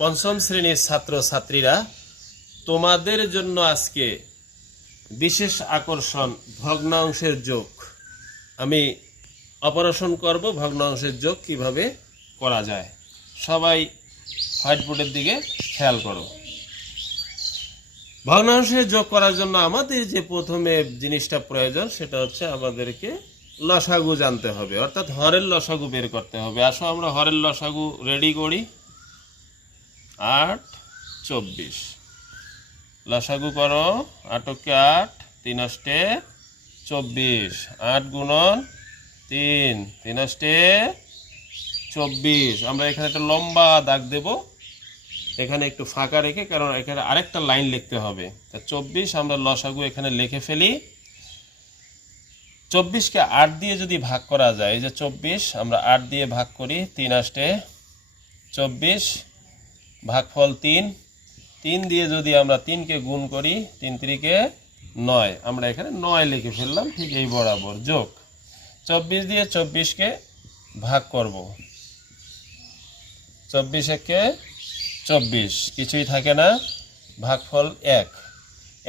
পঞ্চম শ্রেণীর ছাত্রছাত্রীরা, তোমাদের জন্য আজকে বিশেষ আকর্ষণ ভগ্নাংশের যোগ। আমি অপারেশন করব ভগ্নাংশের যোগ কিভাবে করা যায়। সবাই হোয়াইট বোর্ডের দিকে খেয়াল করো। ভগ্নাংশের যোগ করার জন্য আমাদের যে প্রথমে জিনিসটা প্রয়োজন সেটা হচ্ছে আমাদেরকে লসাগু জানতে হবে, অর্থাৎ হরের লসাগু বের করতে হবে। আসো আমরা হরের লসাগু রেডি করি। 8 24 লসাগু করো। 8 কে 8, 3 অষ্টে 24, 8 গুণন 3, 3 অষ্টে 24। আমরা এখানে একটা লম্বা দাগ দেব, এখানে একটু ফাঁকা রেখে, কারণ এখানে আরেকটা লাইন লিখতে হবে। তা 24 আমরা লসাগু এখানে লিখে ফেলি। 24কে 8 দিয়ে যদি ভাগ করা যায়, এই যে 24 আমরা 8 দিয়ে ভাগ করি, 3 অষ্টে 24, ভাগফল 3। 3 দিয়ে যদি আমরা 3কে গুণ করি, 3 3কে 9, আমরা এখানে 9 লিখে ফেললাম। ঠিক এই বরাবর যোগ 24 দিয়ে 24কে ভাগ করব। 24 একে 24, কিছুই থাকে না, ভাগফল 1।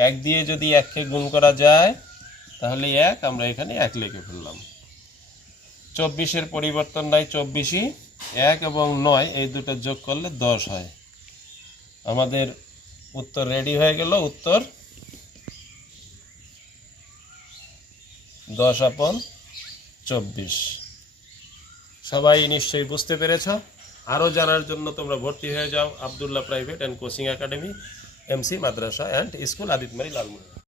1 দিয়ে যদি 1কে গুণ করা যায় তাহলে 1, আমরা এখানে 1 লিখে ফেললাম। 24-এর পরিবর্তন নাই, 24ই। 1 এবং 9 এই দুটো যোগ করলে 10 হয়। আমাদের উত্তর রেডি হয়ে গেল। উত্তর 10/24। সবাই নিশ্চয়ই বুঝতে পেরেছ। আরও জানার জন্য তোমরা ভর্তি হয়ে যাও Abdullah private and coaching academy, MC Madrasa and school, Aditmari, Lalmonirhat.